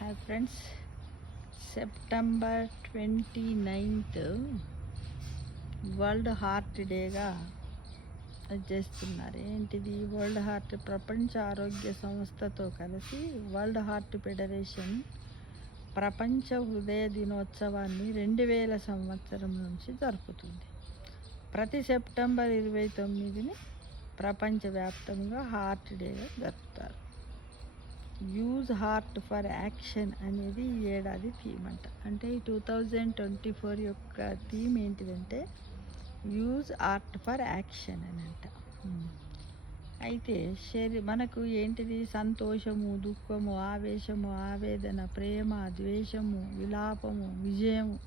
Hi friends, September 29th world heart డేగా చేస్తున్నారు. ఏంటిది? వరల్డ్ హార్ట్ ప్రపంచ ఆరోగ్య సంస్థతో కలిసి వరల్డ్ హార్ట్ ఫెడరేషన్ ప్రపంచ హృదయ దినోత్సవాన్ని 2000 సంవత్సరం నుంచి జరుపుతుంది. ప్రతి సెప్టెంబర్ 29ని ప్రపంచవ్యాప్తంగా హార్ట్ డేగా జరుపుతారు. యూజ్ హార్ట్ ఫర్ యాక్షన్ అనేది ఈ ఏడాది థీమ్ అంట. అంటే ఈ 2024 యొక్క థీమ్ ఏంటిదంటే యూజ్ హార్ట్ ఫర్ యాక్షన్ అని అంట. అయితే మనకు ఏంటిది? సంతోషము, దుఃఖము, ఆవేశము, ఆవేదన, ప్రేమ, ద్వేషము, విలాపము, విజయము,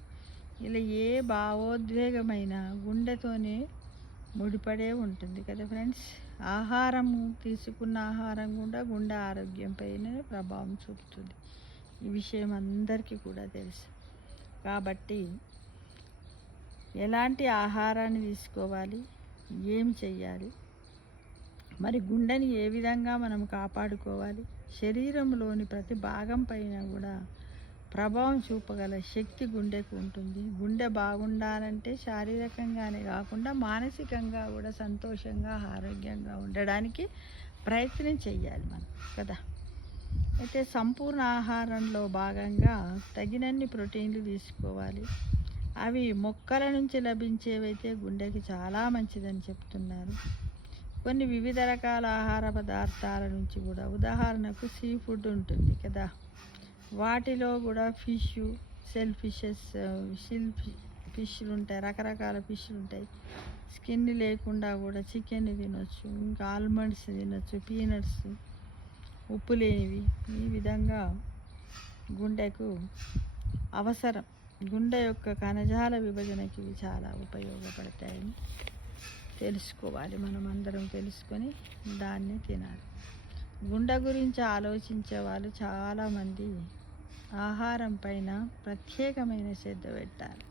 ఇలా ఏ భావోద్వేగమైన గుండెతోనే ముడిపడే ఉంటుంది కదా ఫ్రెండ్స్. ఆహారము, తీసుకున్న ఆహారం కూడా గుండె ఆరోగ్యంపైన ప్రభావం చూపుతుంది. ఈ విషయం అందరికీ కూడా తెలుసు. కాబట్టి ఎలాంటి ఆహారాన్ని తీసుకోవాలి, ఏం చెయ్యాలి, మరి గుండెని ఏ విధంగా మనం కాపాడుకోవాలి, శరీరంలోని ప్రతి భాగం పైన కూడా ప్రభావం చూపగల శక్తి గుండెకు ఉంటుంది. గుండె బాగుండాలంటే శారీరకంగానే కాకుండా మానసికంగా కూడా సంతోషంగా ఆరోగ్యంగా ఉండడానికి ప్రయత్నం చేయాలి మనం కదా. అయితే సంపూర్ణ ఆహారంలో భాగంగా తగినన్ని ప్రోటీన్లు తీసుకోవాలి. అవి మొక్కల నుంచి లభించేవైతే గుండెకి చాలా మంచిదని చెప్తున్నారు. కొన్ని వివిధ రకాల ఆహార పదార్థాల నుంచి కూడా, ఉదాహరణకు సీ ఫుడ్ ఉంటుంది కదా, వాటిలో కూడా ఫిష్లు ఉంటాయి, రకరకాల ఫిష్లు ఉంటాయి. స్కిన్ లేకుండా కూడా చికెన్ తినొచ్చు, ఇంకా ఆల్మండ్స్ తినొచ్చు, పీనట్స్, ఉప్పు లేనివి. ఈ విధంగా గుండెకు అవసరం. గుండె యొక్క కణజాల విభజనకి ఇవి చాలా ఉపయోగపడతాయని తెలుసుకోవాలి. మనం అందరం తెలుసుకొని దాన్ని తినాలి. గుండె గురించి ఆలోచించే వాళ్ళు చాలామంది ఆహారం పైన ప్రత్యేకమైన శ్రద్ధ పెట్టాలి.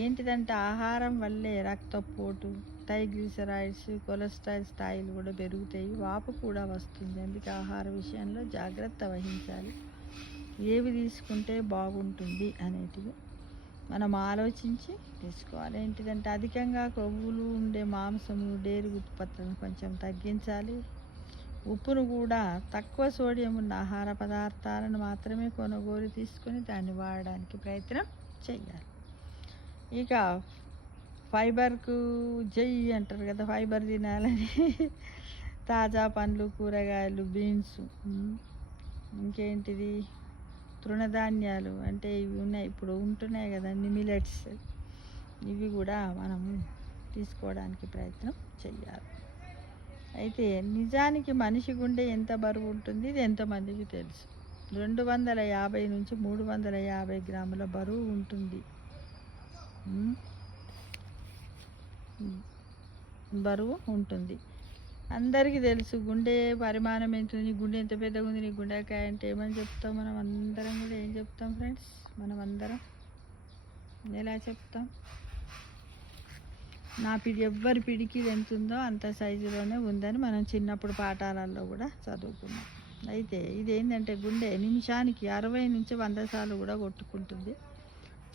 ఏంటిదంటే ఆహారం వల్లే రక్తపోటు, ట్రైగ్లిసరైడ్స్, కొలెస్ట్రాల్ స్థాయిలు కూడా పెరుగుతాయి, వాపు కూడా వస్తుంది. అందుకే ఆహార విషయంలో జాగ్రత్త వహించాలి. ఏవి తీసుకుంటే బాగుంటుంది అనేటివి మనం ఆలోచించి తీసుకోవాలి. ఏంటిదంటే అధికంగా కొవ్వులు ఉండే మాంసము, డైరీ ఉత్పత్తులను కొంచెం తగ్గించాలి. ఉప్పును కూడా తక్కువ సోడియం ఉన్న ఆహార పదార్థాలను మాత్రమే కొనుగోలు తీసుకొని దాన్ని వాడడానికి ప్రయత్నం చేయాలి. ఇక ఫైబర్కు జై అంటారు కదా, ఫైబర్ తినాలని తాజా పండ్లు, కూరగాయలు, బీన్స్, ఇంకేంటిది తృణధాన్యాలు అంటే ఇవి ఉన్నాయి, ఇప్పుడు ఉంటున్నాయి కదండి, మిలెట్స్, ఇవి కూడా మనం తీసుకోవడానికి ప్రయత్నం చేయాలి. అయితే నిజానికి మనిషి గుండె ఎంత బరువు ఉంటుంది, ఇది ఎంతమందికి తెలుసు? 250 నుంచి 350 గ్రాముల బరువు ఉంటుంది. అందరికీ తెలుసు గుండె పరిమాణం ఎంత ఉంది, గుండె ఎంత పెద్దగా ఉంది, నీ గుండెకాయ అంటే ఏమని చెప్తాం? మనం అందరం కూడా ఏం చెప్తాం ఫ్రెండ్స్? మనం అందరం ఎలా చెప్తాం? ఎవ్వరి పిడికి ఎంత ఉందో అంత సైజులోనే ఉందని మనం చిన్నప్పుడు పాఠాలలో కూడా చదువుకున్నాం. అయితే ఇదేంటంటే గుండె నిమిషానికి 60 నుంచి 100 సార్లు కూడా కొట్టుకుంటుంది.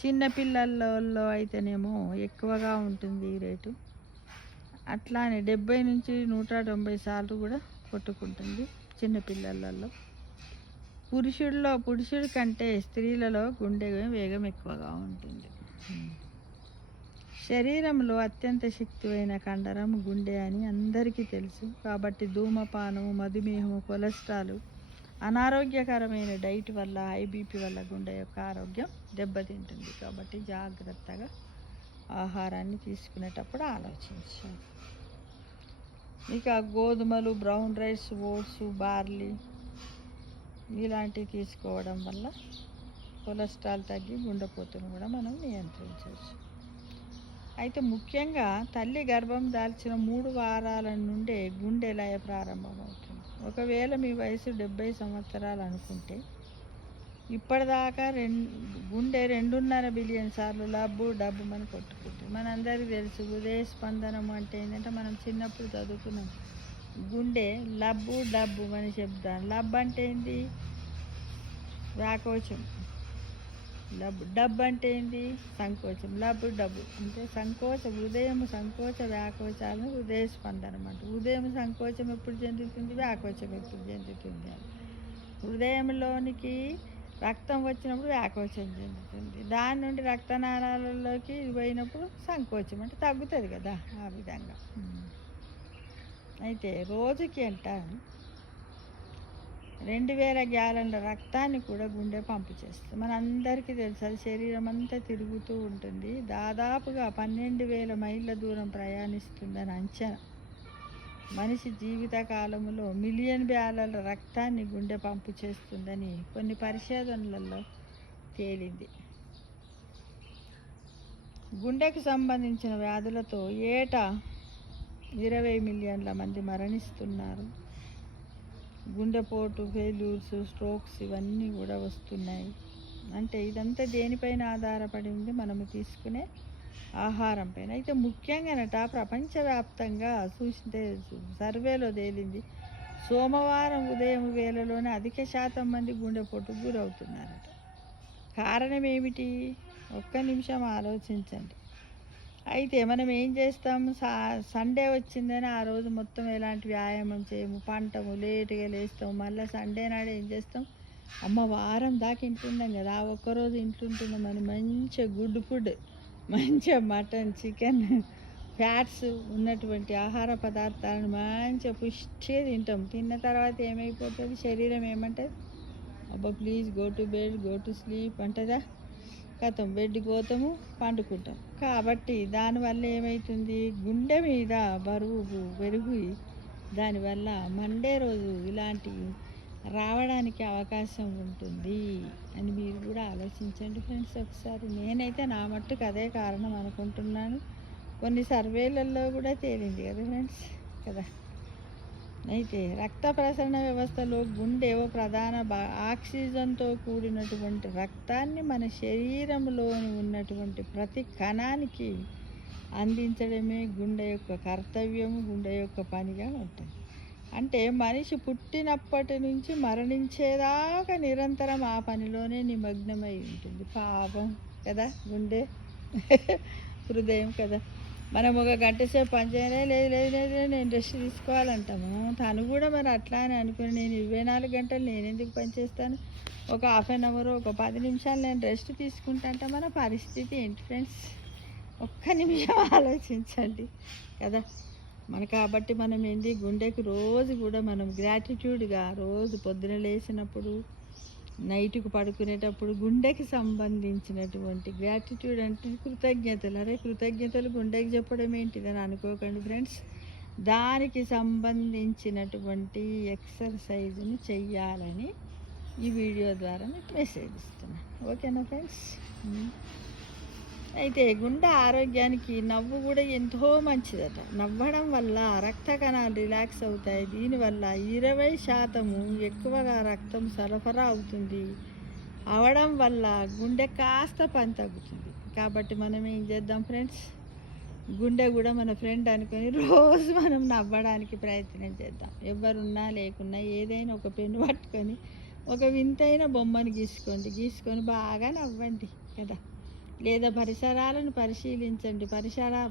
చిన్నపిల్లల్లో అయితేనేమో ఎక్కువగా ఉంటుంది ఈ రేటు. అట్లానే 70 నుంచి 190 సార్లు కూడా కొట్టుకుంటుంది చిన్నపిల్లలలో. పురుషుడి కంటే స్త్రీలలో గుండె వేగం ఎక్కువగా ఉంటుంది. శరీరంలో అత్యంత శక్తివైన కండరం గుండె అని అందరికీ తెలుసు. కాబట్టి ధూమపానము, మధుమేహము, కొలెస్ట్రాల్, అనారోగ్యకరమైన డైట్ వల్ల, హై బీపీ వల్ల గుండె యొక్క ఆరోగ్యం దెబ్బతింటుంది. కాబట్టి జాగ్రత్తగా ఆహారాన్ని తీసుకునేటప్పుడు ఆలోచించాలి. ఇక గోధుమలు, బ్రౌన్ రైస్, ఓట్స్, బార్లీ ఇలాంటివి తీసుకోవడం వల్ల కొలెస్ట్రాల్ తగ్గి గుండెపోతును కూడా మనం నియంత్రించవచ్చు. అయితే ముఖ్యంగా తల్లి గర్భం దాల్చిన 3 వారాల నుండే గుండె లయ ప్రారంభమవుతుంది. ఒకవేళ మీ వయసు 70 సంవత్సరాలు అనుకుంటే ఇప్పటిదాకా గుండె 2.5 బిలియన్ సార్లు లబ్బు డబ్బు అని కొట్టుకుంటుంది. మనందరికీ తెలుసు హృదయ స్పందనం అంటే ఏంటంటే మనం చిన్నప్పుడు చదువుకున్నాం. గుండె లబ్బు డబ్బు అని చెప్తాను. లబ్ అంటే ఏంటి? వ్యాకోచం. డబ్ అంటే ఏంటి? సంకోచం. డబ్బు అంటే సంకోచ, హృదయం సంకోచ వ్యాకోచాలను హృదయ స్పందన అన్నమాట. హృదయం సంకోచం ఎప్పుడు చెందుతుంది, వ్యాకోచం ఎప్పుడు చెందుతుంది అని. హృదయంలోనికి రక్తం వచ్చినప్పుడు వ్యాకోచం చెందుతుంది, దాని నుండి రక్తనాళాలలోకి పోయినప్పుడు సంకోచం అంటే తగ్గుతుంది కదా, ఆ విధంగా. అయితే రోజుకి అంట 2000 గ్యాలన్ల రక్తాన్ని కూడా గుండె పంపు చేస్తుంది. మనందరికీ తెలుసు, అది శరీరం అంతా తిరుగుతూ ఉంటుంది. దాదాపుగా 12,000 మైళ్ళ దూరం ప్రయాణిస్తుందని అంచనా. మనిషి జీవిత కాలంలో 1 మిలియన్ బ్యారెల రక్తాన్ని గుండె పంపు చేస్తుందని కొన్ని పరిశోధనలలో తేలింది. గుండెకు సంబంధించిన వ్యాధులతో ఏటా 20 మిలియన్ల మంది మరణిస్తున్నారు. గుండెపోటు, ఫెయిల్యూర్స్, స్ట్రోక్స్ ఇవన్నీ కూడా వస్తున్నాయి. అంటే ఇదంతా దేనిపైన ఆధారపడి ఉంది? మనము తీసుకునే ఆహారం పైన. అయితే ముఖ్యంగానట ప్రపంచవ్యాప్తంగా చూస్తే సర్వేలో తేలింది, సోమవారం ఉదయం వేళలోనే అధిక శాతం మంది గుండెపోటుకు గురవుతున్నారట. కారణం ఏమిటి? ఒక్క నిమిషం ఆలోచించండి. అయితే మనం ఏం చేస్తాం? సండే వచ్చిందని ఆ రోజు మొత్తం ఎలాంటి వ్యాయామం చేయము, పంటము, లేటుగా లేస్తాము. మళ్ళీ సండే నాడు ఏం చేస్తాం? వారం దాకా ఇంట్లుంటాం కదా, ఆ ఒక్కరోజు ఇంట్లుంటున్నామని మంచిగా గుడ్ ఫుడ్, మంచిగా మటన్, చికెన్, ఫ్యాట్స్ ఉన్నటువంటి ఆహార పదార్థాలను మంచిగా పుష్టిగా తింటాం. తిన్న తర్వాత ఏమైపోతుంది? శరీరం ఏమంటుంది? Please go to bed, go to sleep అంటదా? కథం బెడ్కి పోతాము, పండుకుంటాం. కాబట్టి దానివల్ల ఏమవుతుంది? గుండె మీద బరువు పెరిగి దానివల్ల మండే రోజు ఇలాంటివి రావడానికి అవకాశం ఉంటుంది అని మీరు కూడా ఆలోచించండి ఫ్రెండ్స్ ఒకసారి. నేనైతే నా మట్టుకు అదే కారణం అనుకుంటున్నాను. కొన్ని సర్వేలలో కూడా తేలింది కదా ఫ్రెండ్స్ కదా. అయితే రక్త ప్రసరణ వ్యవస్థలో గుండె ప్రధాన ఆక్సిజన్తో కూడినటువంటి రక్తాన్ని మన శరీరంలోని ఉన్నటువంటి ప్రతి కణానికి అందించడమే గుండె యొక్క కర్తవ్యము, గుండె యొక్క పనిగా ఉంటుంది. అంటే మనిషి పుట్టినప్పటి నుంచి మరణించేదాకా నిరంతరం ఆ పనిలోనే నిమగ్నమై ఉంటుంది. పాపం కదా గుండె, హృదయం కదా. మనం ఒక గంట సేపు పనిచేయలే, లేదు లేదు లేదు నేను రెస్ట్ తీసుకోవాలంటాము. తను కూడా మరి అట్లా అని అనుకుని నేను 24 గంటలు నేను ఎందుకు పనిచేస్తాను, ఒక హాఫ్ అన్ అవర్, ఒక 10 నిమిషాలు నేను రెస్ట్ తీసుకుంటా. మన పరిస్థితి ఏంటి ఫ్రెండ్స్? ఒక్క నిమిషం ఆలోచించండి కదా. కాబట్టి మనం ఏంటి, గుండెకు రోజు కూడా మనం గ్రాటిట్యూడ్గా రోజు పొద్దున లేచినప్పుడు, నైట్కు పడుకునేటప్పుడు గుండెకి సంబంధించినటువంటి గ్రాటిట్యూడ్ అంటే కృతజ్ఞతలు. అరే కృతజ్ఞతలు గుండెకి చెప్పడం ఏంటిదని అనుకోకండి ఫ్రెండ్స్. దానికి సంబంధించినటువంటి ఎక్సర్సైజ్ని చెయ్యాలని ఈ వీడియో ద్వారా మీకు మెసేజ్ ఇస్తున్నాను. ఓకేనా ఫ్రెండ్స్? అయితే గుండె ఆరోగ్యానికి నవ్వు కూడా ఎంతో మంచిదట. నవ్వడం వల్ల రక్త కణాలు రిలాక్స్ అవుతాయి. దీనివల్ల 20% ఎక్కువగా రక్తం సరఫరా అవుతుంది. అవడం వల్ల గుండె కాస్త పని తగ్గుతుంది. కాబట్టి మనం ఏం చేద్దాం ఫ్రెండ్స్, గుండె కూడా మన ఫ్రెండ్ అనుకొని రోజు మనం నవ్వడానికి ప్రయత్నం చేద్దాం. ఎవరున్నా లేకున్నా ఏదైనా ఒక పెన్ను పట్టుకొని ఒక వింతైన బొమ్మను గీసుకొని బాగా నవ్వండి కదా. లేదా పరిసరాలను పరిశీలించండి.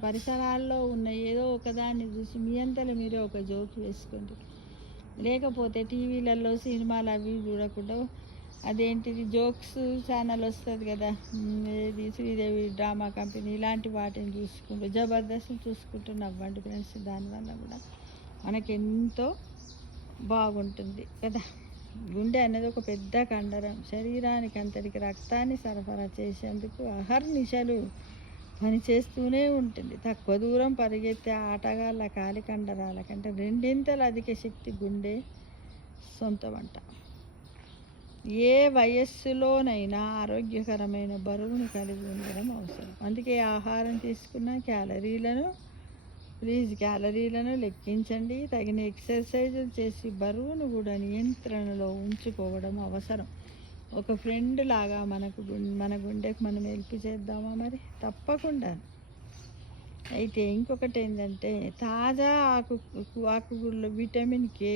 పరిసరాల్లో ఉన్న ఏదో ఒకదాన్ని చూసి మీ అంతలో మీరే ఒక జోక్ వేసుకోండి. లేకపోతే టీవీలలో సినిమాలు అవి చూడకుండా అదేంటిది జోక్స్ ఛానల్ వస్తుంది కదా, ఏది శ్రీదేవి డ్రామా కంపెనీ, ఇలాంటి వాటిని చూసుకుంటూ, జబర్దస్త్ చూసుకుంటూ నవ్వండి ఫ్రెండ్స్. దానివల్ల కూడా మనకెంతో బాగుంటుంది కదా. గుండె అనేది ఒక పెద్ద కండరం. శరీరానికి అంతటికి రక్తాన్ని సరఫరా చేసేందుకు అహర్నిశలు పనిచేస్తూనే ఉంటుంది. తక్కువ దూరం పరిగెత్తే ఆటగాళ్ళ కాలి కండరాల కంటే 2 అధిక శక్తి గుండె సొంతమంట. ఏ వయస్సులోనైనా ఆరోగ్యకరమైన బరువును కలిగి ఉండడం అవసరం. అందుకే ఆహారం తీసుకున్న క్యాలరీలను లెక్కించండి. తగిన ఎక్సర్సైజులు చేసి బరువును కూడా నియంత్రణలో ఉంచుకోవడం అవసరం. ఒక ఫ్రెండ్ లాగా మన గుండెకు మనం హెల్ప్ చేద్దామా మరి? తప్పకుండా. అయితే ఇంకొకటి ఏంటంటే తాజా ఆకుకూరలు విటమిన్ K,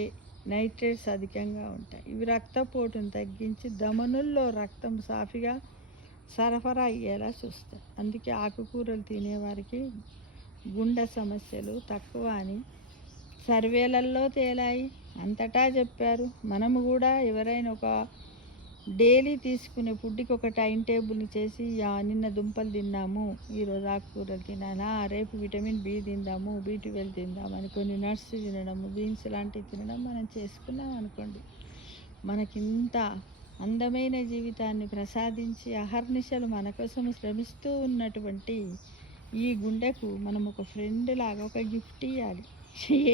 నైట్రేట్స్ అధికంగా ఉంటాయి. ఇవి రక్తపోటును తగ్గించి ధమనుల్లో రక్తం సాఫీగా సరఫరా అయ్యేలా చూస్తాయి. అందుకే ఆకుకూరలు తినేవారికి గుండె సమస్యలు తక్కువ అని సర్వేలల్లో తేలాయి, అంతటా చెప్పారు. మనము కూడా ఎవరైనా ఒక డైలీ తీసుకునే ఫుడ్కి ఒక టైం టేబుల్ని చేసి నిన్న దుంపలు తిన్నాము, ఈరోజు ఆకుకూరలు తినాలా, రేపు విటమిన్ బి తిందాము, B12 తిందామని కొన్ని నట్స్ తినడము, బీన్స్ లాంటివి తినడం మనం చేసుకున్నాం అనుకోండి, మనకింత అందమైన జీవితాన్ని ప్రసాదించి అహర్నిశలు మన కోసం శ్రమిస్తూ ఉన్నటువంటి ఈ గుండెకు మనం ఒక ఫ్రెండ్ లాగా ఒక గిఫ్ట్ ఇవ్వాలి.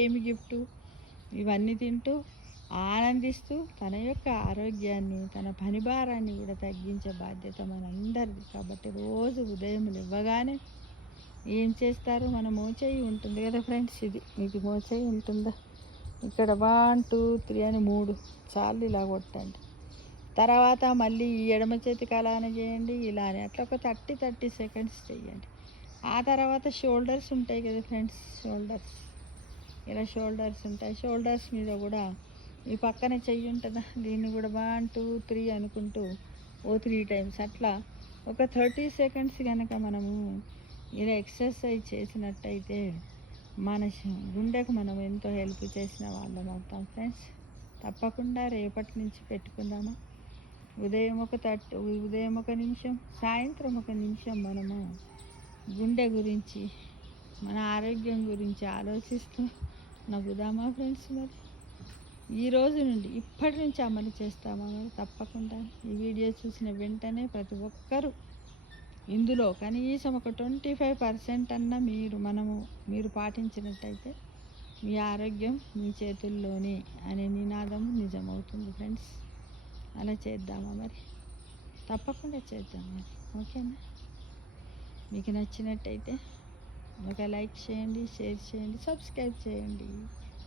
ఏమి గిఫ్టు? ఇవన్నీ తింటూ ఆనందిస్తూ తన యొక్క ఆరోగ్యాన్ని, తన పని భారాన్ని కూడా తగ్గించే బాధ్యత మనందరిది. కాబట్టి రోజు ఉదయం లేవగానే ఏం చేస్తారు? మన మోచేయి ఉంటుంది కదా ఫ్రెండ్స్, ఇది మీకు మోచేయి ఉంటుందా? ఇక్కడ 1 2 3 అని 3 సార్లు ఇలా కొట్టండి. తర్వాత మళ్ళీ ఈ ఎడమ చేతికి అలానే చేయండి, ఇలానే అట్లా ఒక 30 సెకండ్స్ చేయండి. ఆ తర్వాత షోల్డర్స్ ఉంటాయి కదా ఫ్రెండ్స్, షోల్డర్స్ ఇలా షోల్డర్స్ ఉంటాయి. షోల్డర్స్ మీద కూడా ఈ పక్కన చెయ్యి ఉంటుందా, దీన్ని కూడా 1 2 3 అనుకుంటూ 3 టైమ్స్ అట్లా ఒక 30 సెకండ్స్ కనుక మనము ఇలా ఎక్సర్సైజ్ చేసినట్టయితే మన గుండెకు మనం ఎంతో హెల్ప్ చేసిన వాళ్ళం అవుతాం ఫ్రెండ్స్. తప్పకుండా రేపటి నుంచి పెట్టుకుందామా? ఉదయం ఒక నిమిషం, సాయంత్రం ఒక నిమిషం మనము గుండె గురించి, మన ఆరోగ్యం గురించి ఆలోచిస్తూ నవ్వుదామా ఫ్రెండ్స్? మరి ఈ రోజు నుండి ఇప్పటి నుంచి అమలు చేస్తామా? మరి తప్పకుండా ఈ వీడియో చూసిన వెంటనే ప్రతి ఒక్కరూ ఇందులో కనీసం ఒక 25% అన్న మీరు పాటించినట్టయితే మీ ఆరోగ్యం మీ చేతుల్లోనే అనే నినాదం నిజమవుతుంది ఫ్రెండ్స్. అలా చేద్దామా మరి? తప్పకుండా చేద్దాం మరి, ఓకేనా? మీకు నచ్చినట్టయితే ఒక లైక్ చేయండి, షేర్ చేయండి, సబ్స్క్రైబ్ చేయండి,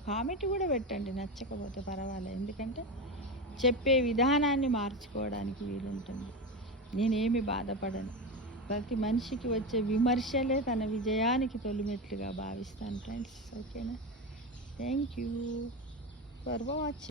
కామెంట్ కూడా పెట్టండి. నచ్చకపోతే పర్వాలేదు, ఎందుకంటే చెప్పే విధానాన్ని మార్చుకోవడానికి వీలుంటుంది. నేనేమి బాధపడను. ప్రతి మనిషికి వచ్చే విమర్శలే తన విజయానికి తొలిమెట్లుగా భావిస్తాను ఫ్రెండ్స్, ఓకేనా? Thank you for watching.